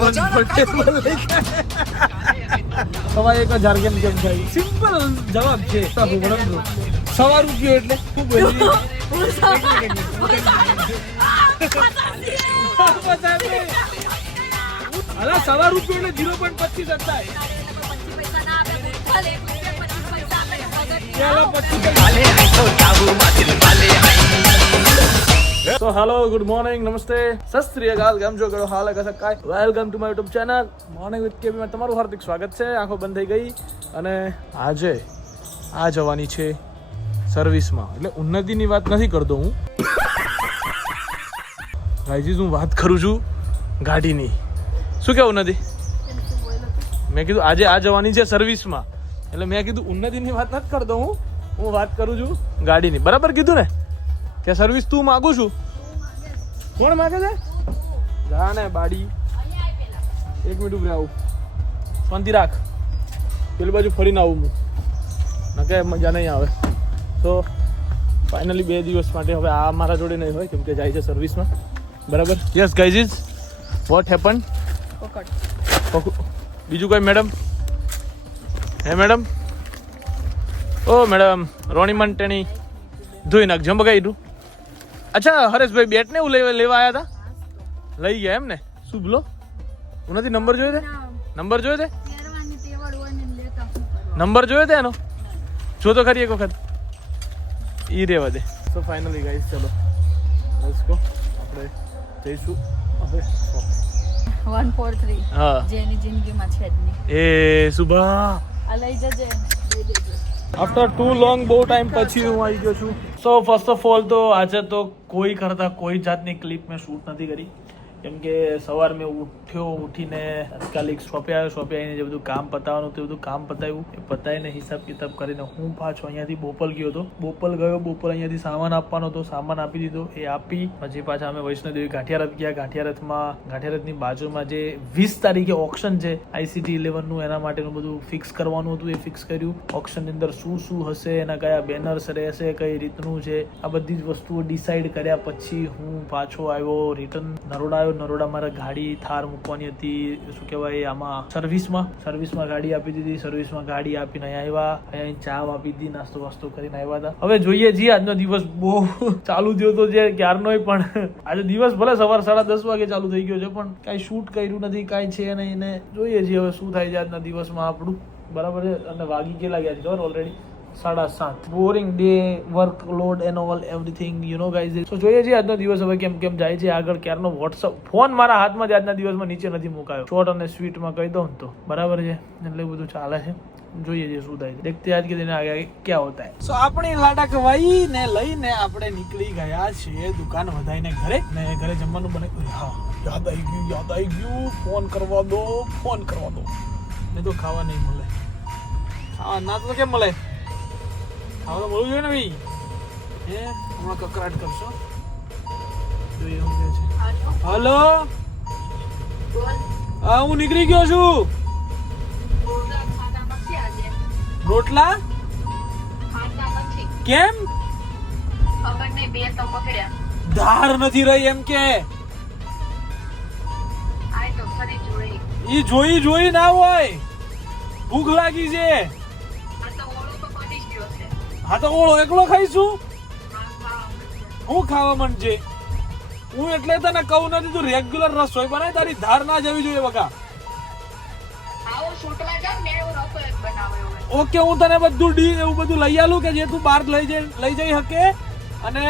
સવા 1000 કેમ થાય? સિમ્પલ જવાબ છે. સવા રૂપિયો એટલે શું બોલી? અલા સવા રૂપિયો એટલે 0.25 થાય. So hello, good morning, namaste, sat sri akal, કેમ છો? કરો હાલ કસા કાય? Welcome to my YouTube channel morning with KB માં તમારું હાર્દિક સ્વાગત છે. આંખો બંધ થઈ ગઈ અને આજે આ જવાની છે સર્વિસમાં. એટલે ઉન્નતિની વાત નથી કરતો હું ગાઈઝ, હું વાત કરું છું ગાડીની. શું કેવું નથી? મેં કીધું આજે આ જવાની છે સર્વિસમાં, એટલે મેં કીધું ઉન્નતિની વાત નથી કરતો હું વાત કરું છું ગાડીની. બરાબર કીધું ને કે સર્વિસ તું માગું છું? કોણ માગે છે? જા ને બાડી. એક મિનિટ ઉભરે આવું, શાંતિ રાખ. પેલી બાજુ ફરીને આવું હું, ના કે મજા નહીં આવે. તો ફાઇનલી 2 દિવસ માટે હવે આ મારા જોડે નહીં હોય, કેમ કે જાય છે સર્વિસમાં. બરાબર? Yes guys, what happen? બીજું કોઈ મેડમ? હે મેડમ? ઓ મેડમ, રોણી મંટેણી ધોઈ નાખ જમ બગાઈ. અચ્છા હરેશભાઈ બેટ ને એવું લેવા આવ્યા હતા? લઈ ગયા એમ ને? શું બોલો? નથી નંબર જોયો તે? નંબર જોયો તે? નંબર જોયો તે એનો? જો તો ખરી એક વખત. ઈ રેવા દે. સો ફાઇનલી ગાઈઝ, ચલો લેટ્સ ગો. આપણે જઈશું હવે 143. હા, જેની જિંદગીમાં છે જ નહીં. એ સુભા આ લઈ જજે, દઈ દેજે. આફ્ટર ટુ લોંગ બહુ ટાઈમ પછી હું આવી ગયો છું. સો ફર્સ્ટ ઓફ ઓલ તો આજે તો કોઈ કરતા કોઈ જાતની ક્લિપ મેં શૂટ નથી કરી, કેમ કે સવાર મેં ઉઠીને તાત્કાલિક શોપે આવ્યો. શોપે આવીને જે બધું કામ પતાવવાનું હતું એ બધું કામ પતાવ્યું. એ પતાવીને હિસાબ કિતાબ કરીને હું પાછો અહીંયાથી બોપલ ગયો હતો. બોપલ અહીંયાથી સામાન આપવાનો હતો, સામાન આપી દીધો. એ આપી પછી પાછા અમે વૈષ્ણોદેવી ગાંઠિયારથ ગયા. ગાંઠિયારથની બાજુમાં જે 20 તારીખે ઓક્શન છે ICT 11 નું, એના માટેનું બધું ફિક્સ કરવાનું હતું. એ ફિક્સ કર્યું. ઓક્શનની અંદર શું હશે, એના કયા બેનર્સ રહેશે, કઈ રીતનું છે, આ બધી જ વસ્તુઓ ડિસાઈડ કર્યા પછી હું પાછો આવ્યો રિટર્ન નરોડા. નરોડા મારે ગાડી થાર મૂકવાની હતી, શું કહેવાય આમાં સર્વિસમાં ગાડી આપી દીધી. સર્વિસમાં ગાડી આપીને અહીંયા આવ્યા. અહીંયા ચા આપી દીધી, નાસ્તો વાસ્તો કરીને આવ્યા હતા. હવે જોઈએ છીએ, આજનો દિવસ બહુ ચાલુ થયો તો જે ક્યારનોય, પણ આજે દિવસ ભલે સવાર 10:30 વાગે ચાલુ થઈ ગયો છે, પણ કાંઈ શૂટ કર્યું નથી, કાંઈ છે નહીં. ને જોઈએ છીએ હવે શું થાય છે આજના દિવસમાં આપણું. બરાબર છે? અને વાગી કેટલા ગયા છે ખબર? Already 7:30. Boring day, workload and all everything you know guys. તો જોઈએ છીએ આજનો દિવસ હવે કેમ જાય છે આગળ. ક્યારનો વોટ્સઅપ ફોન મારા હાથમાં જ આજના દિવસમાં નીચે નથી મુકાયો. શોર્ટ અને સ્વીટમાં કહી દઉં તો બરાબર છે. એટલે બધું ચાલે છે, જોઈએ છે શું થાય છે. દેખતે આજ કે દિન આગે ક્યાં હોતા હે. સો આપણી લાડક વાઈ ને લઈને આપણે નીકળી ગયા છીએ દુકાન વધાઈને ઘરે. ને ઘરે જમવાનું બને. હા, યાદ આવી ગયું. ફોન કરવા દો. નહીં તો ખાવા નહીં મળે. ખાવા ના તો કેમ મળે? ખાવા તો મળવું જોઈએ ને ભાઈ. હમણાં કકરાટ કરશો. જોઈએ શું કહે છે. હલો, હા હું નીકળી ગયો છું. રોટલા કેમ? ધાર નથી રહી એમ કે? ઈ જોઈ ના હોય, ભૂખ લાગી છે. હા તો ઓળો એકલો ખાઈશું. હું ખાવા માંડજે. હું એટલે તને કહું નથી, તું રેગ્યુલર રસોઈ બનાય, તારી ધાર ના જવી જોઈએ બકા. ઓકે, હું તને બધું એવું બધું લઈ આલું કે જે તું બહાર લઈ જઈ શકે, અને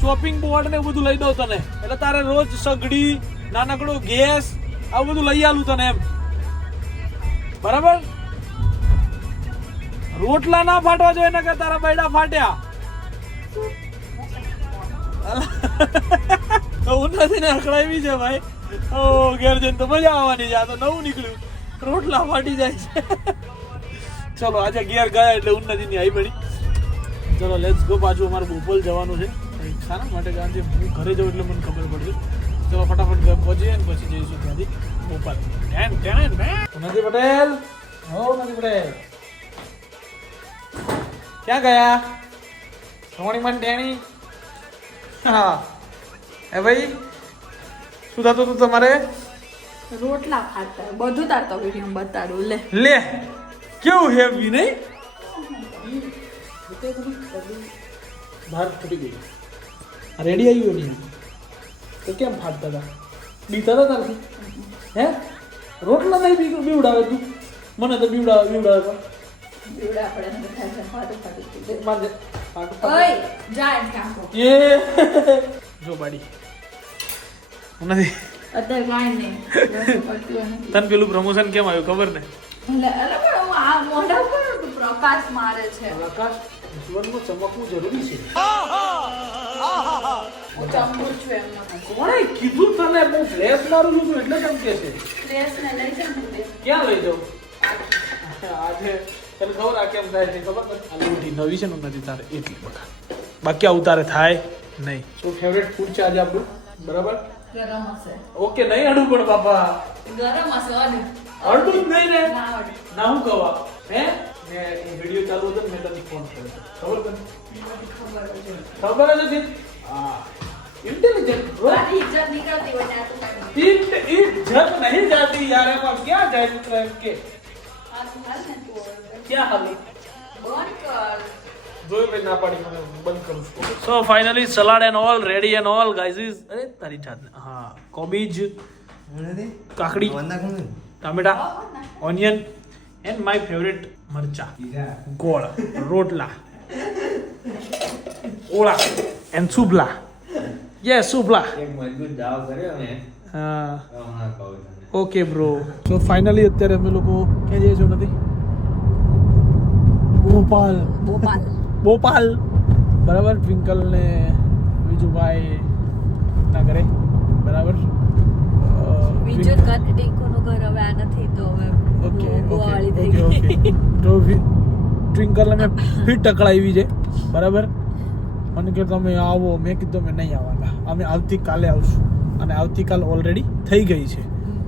ચોપિંગ બોર્ડ ને એવું બધું લઈ દઉં તને. એટલે તારે રોજ સગડી, નાનકડો ગેસ, આવું બધું લઈ આલું તને એમ. બરાબર? રોટલા ના ફાટવા જોઈએ ને કે તારા બૈડા ફાટ્યા. ઉન્નતિ ને અકળાવી છે ભાઈ. ઓ ઘેર જઈને તો મજા આવવાની છે. આ તો નવું નીકળ્યું, રોટલા ફાટી જાય છે. ચલો આજે ઘેર ગયા એટલે ઉન્નતિ ની આવી પડી. ચલો લેટ્સ ગો. પાછું અમારે બોપલ જવાનું છે. શાના માટે કારણ કે હું ઘરે જાઉં એટલે મને ખબર પડશે. ચલો ફટાફટ ઘર પહોંચીએ ને પછી જઈશું ત્યાંથી બોપલ. ઉન્નતિ પટેલ, ઉન્નતિ પટેલ ક્યાં ગયા? રોણી મંટેણી. હા એ ભાઈ, શું થતું હતું તમારે? રોટલા ખાતા બધું તાર તો વિડીયો બતાડું લે લે કેવું હેવી નહીં બહાર ફૂટી ગઈ રેડી આવ્યું નહીં તો કેમ ફાટતા હતા બીતા હતા તારથી હે રોટલા નહીં બીવડાવે તું મને તો બીવડાવે બીવડા આપણે ખાતા ફાટું મારે ઓય જા એમ કાકો એ જો બાડી નથી અત્યારે કાંઈ નહીં તને પેલું પ્રમોશન કેમ આવ્યું ખબર ને એટલે પણ હું આ મોઢા ઉપર પ્રકાશ મારે છે પ્રકાશ જીવનમાં ચમકવું જરૂરી છે હું ચમકું છું એમ મને કોણે કીધું તને હું ફ્લેશ મારું છું એટલે કેમ કે છે ફ્લેશ ને લઈ જાઉં ને ક્યાં લઈ જાઉં આજે તને ખબર આ કેમ થાય છે ખબર તને આ લોટી નવી છે ને નથી તારે એટલી બકા બાકી આવું તારે થાય નહીં શું ફેવરેટ ફૂડ છે આજે આપણું બરાબર ગરમ હશે ઓકે નહીં અડું પણ બાપા ગરમ હશે અડું અડું જ નહીં ને ના અડું ના હું કવા હે મેં વિડિયો ચાલુ હતો ને મેં તને ફોન કર્યો ખબર તને ખબર જ હતી હા इंटेलिजेंट ब्रो बाकी इज्जत निकलती हो जाए तो काई इज्जत नहीं जाती यार अब क्या जाए के हाथ हाल ने तू क्या हाल बंद कर જોઈ મે ના પાડી મને બંધ કરું છું so finally salad and all ready and all guys is અરે તારી જાત હા કોબીજ કાકડી ટામેટા ઓનિયન એન્ડ માય ફેવરેટ મરચા ગોળ રોટલા ઓળા એન્ડ સુબલા યસ સુબલા એક મજબૂત દાવ કર્યો મેં હા હમણાં કહું તને ઓકે બ્રો સો ફાઇનલી અત્યારે અમે લોકો ક્યાં જઈએ છો નથી ભોપાલ ભોપાલ બરાબર ટ્વિંકલ ને વિજુભાઈ ના ઘરે બરાબર બીજું ડિંકોનું ઘર હવે આ નથી તો હવે ઓકે ગોવાળી થઈ ઓકે ગઈ ઓકે તો ટ્વિંકલ ને ફીટ ટકળાવી છે બરાબર મને કે તમે આવો મેં કીધું મેં નહીં આવવાના અમે આવતીકાલે આવશું અને આવતીકાલ ઓલરેડી થઈ ગઈ છે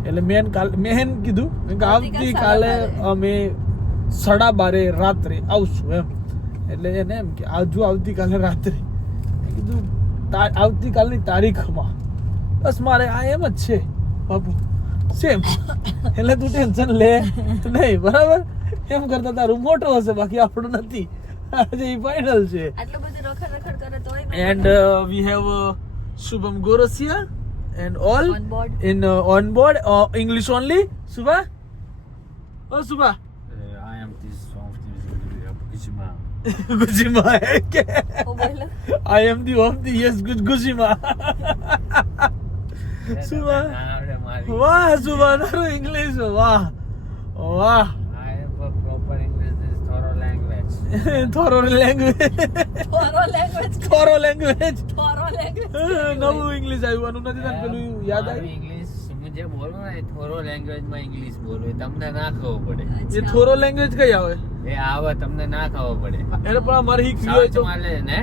એટલે મેં કીધું કે આવતીકાલે અમે 12:30 રાત્રે આવશું એમ એટલે એને એમ કે આજુ આવતીકાલે રાત્રે મેં કીધું આવતીકાલની તારીખમાં બસ મારે આ એમ જ છે બાપુ સેમ એટલે તું ટેન્શન લે નહીં બરાબર એમ કરતા તારું મોટો હશે બાકી આપણું નથી આજે એ ફાઇનલ છે આટલું બધું રખડ કરે તોય and we have Shubham Gorasia and all On board. in on board English only Subha oh Subha I am this of Gujima Gujima hai ke ઓ બોલો I am the of the yes Gujima Subha વાહ Subha તારું English વાહ વાહ I have a proper English this thorough language thorough language thorough thorough language language thorough language નવું English આવ્યું નથી તને પેલું યાદ આવ્યું इंग्लिश मुझे बोलो ना थोरो लैंग्वेज में इंग्लिश बोलो તમને ના ખબર પડે એ થોરો લેંગ્વેજ કઈ આવે એ આવે તમને ના ખબર પડે એને પણ અમારે શીખવી હોય તો સાઉથમાં લે ને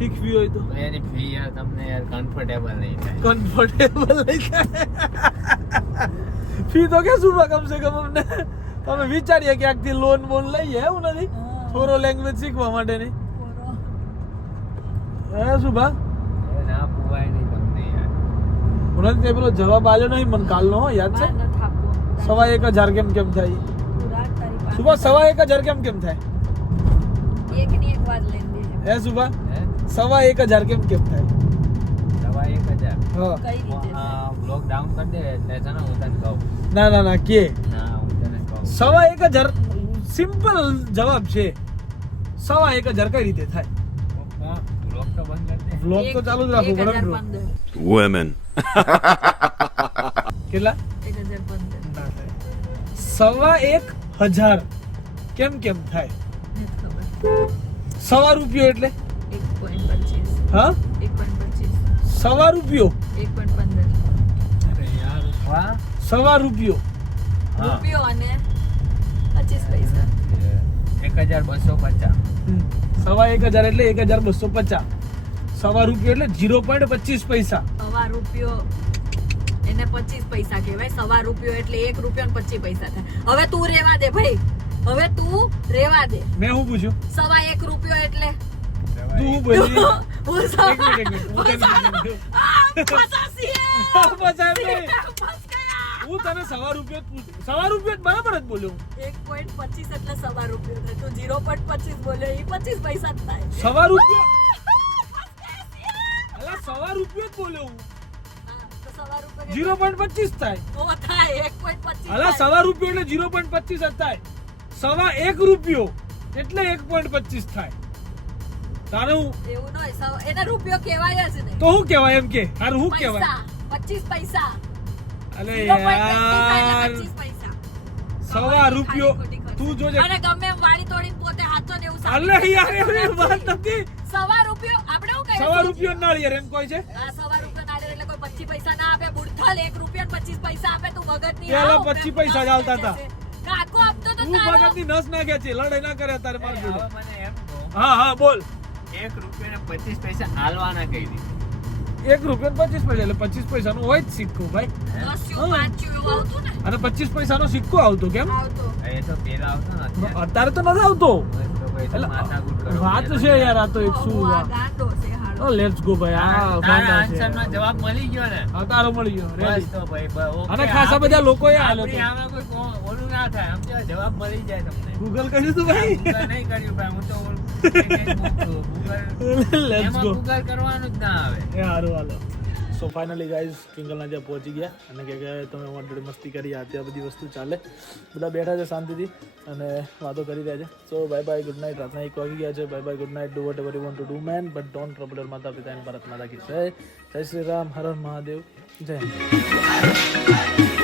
શીખવી હોય તો તો એની ફી યાર તમને યાર કમ્ફર્ટેબલ નહીં થાય કમ્ફર્ટેબલ નહીં થાય ફી તો કે શું કમ સે કમ અમને તમે વિચારીએ કે આખથી લોન બોન લઈએ એવું નથી થોરો લેંગ્વેજ શીખવા માટે નહીં હે શું બા એ ના પુવાય નહીં તમને યાર ઉનાથી તે પેલો જવાબ આલ્યો નહીં મને કાલનો હો, યાદ છે 1,000 કેમ થાય સુબહ 1,000 કેમ થાય એક ની એક વાત લઈને દે હે સુબહ હે 1,000 કેમ થાય 1,000 હા કઈ રીતે બ્લોગ ડાઉન કરી દે એટલે છે ને હું તને કહું ના કે ના હું તને કહું 1,000 સિમ્પલ જવાબ છે 1,000 કઈ રીતે થાય બ્લોગ તો બંધ કરી દે વ્લોગ તો ચાલુ જ રાખવું પડે ને bro. 1,015 Women. કેટલા 1,015 ના થાય 1,000 કેમ થાય સવા રૂપિયો એટલે 1.25 હા 1.25 સવા રૂપિયો 1.15 અરે યાર વાહ સવા રૂપિયો હા રૂપિયો અને 25 પૈસા 1,250 1,000 એટલે 1,250 સવા રૂપિયો એટલે 0.25 પૈસા સવા રૂપિયો એને 25 પૈસા કહેવાય સવા રૂપિયો એટલે 1 રૂપિયો ને 25 પૈસા થાય હવે તું રેવા દે ભાઈ હવે તું રેવા દે મેં શું પૂછ્યું સવા 1 રૂપિયો એટલે તું શું બોલી હું એક મિનિટ ફસાસી હે ફસાય નહીં. ફસ ગયા હું તને ₹1.25 ₹1.25 બરાબર જ બોલ્યો 1.25 એટલે ₹1.25 થાય. તું 0.25 બોલ્યો, ઈ 25 પૈસા જ થાય. ₹1.25 અલા ₹1.25 જ બોલ્યો હું હા, તો ₹1.25 0.25 થાય તો થાય 1.25 અલા ₹1.25 એટલે 0.25 જ થાય ₹1.25 એટલે 1.25 થાય તારે હું એવું ન હોય, એને રૂપિયો કહેવાય જ ને. તો હું કહેવાય એમ કે હારું હું કહેવાય પૈસા 25 પૈસા અલે 0.25 યાર એટલે 25 પૈસા. ₹1.25 તું જોજે અને ગમે એમ વાળી તોડીને પોતે હાથો ને એવું અલે યાર એવી વાત નથી ₹1.25 આપણે શું કહીએ ₹1.25 નાળિયેર એમ કોઈ છે આ ₹1.25 નાળિયેર એટલે કોઈ 25 પૈસા ના આપે બુડથલ ₹1.25 પૈસા આપે તું ભગત ની પેલા 25 પૈસા જ આવતા હતા. કાકો આપતો તો તું તારો ભગતની નસ નાખ્યા છે લડાઈ ના કરે તારે માર જોડે હવે મને એમ કહો, હા બોલ ₹1.25 હાલવાના કહી દીધું. ₹1.25 એટલે 25 પૈસાનો હોય જ સિક્કો ભાઈ 10 5 એવું આવતું ને અને 25 પૈસાનો સિક્કો આવતો કેમ આવતો એ તો પેલા આવતો ને અત્યારે. અત્યારે તો નથી આવતો બસ તો ભાઈ તો એટલે માથાકૂટ કરો. વાત છે યાર આ તો એક શું આ ગાંડો છે હાલો લેટ્સ ગો ભાઈ આ તારા ગાંડા છે આન્સરનો જવાબ મળી ગયો ને હા તારો મળી ગયો બસ રેડી તો ભાઈ ઓકે. અને ખાસા બધા લોકોએ આલ્યો આપણી તો. આમાં કોઈ ઓલું ના થાય સમજો, જવાબ મળી જાય તમને. ગૂગલ કર્યું તું ભાઈ Google નહીં કર્યું ભાઈ, હું તો Google લેટ્સ એમાં ગો Google કરવાનું જ ના આવે. એ હારું હાલો સો ફાઇનલી ગાઈઝ ટ્વિંકલના ત્યાં પહોંચી ગયા અને કે તમે અમારી જોડે મસ્તી કરી આ ત્યાં બધી વસ્તુ ચાલે બધા બેઠા છે શાંતિથી અને વાતો કરી રહ્યા છે so bye bye good night રાતના 1 વાગી ગયા છે bye bye good night do vote ever you want to do man but don't trouble your માતા પિતા એન્ડ ભારત માતા કી જય જય શ્રી રામ હર હર મહાદેવ જય હિન્દ.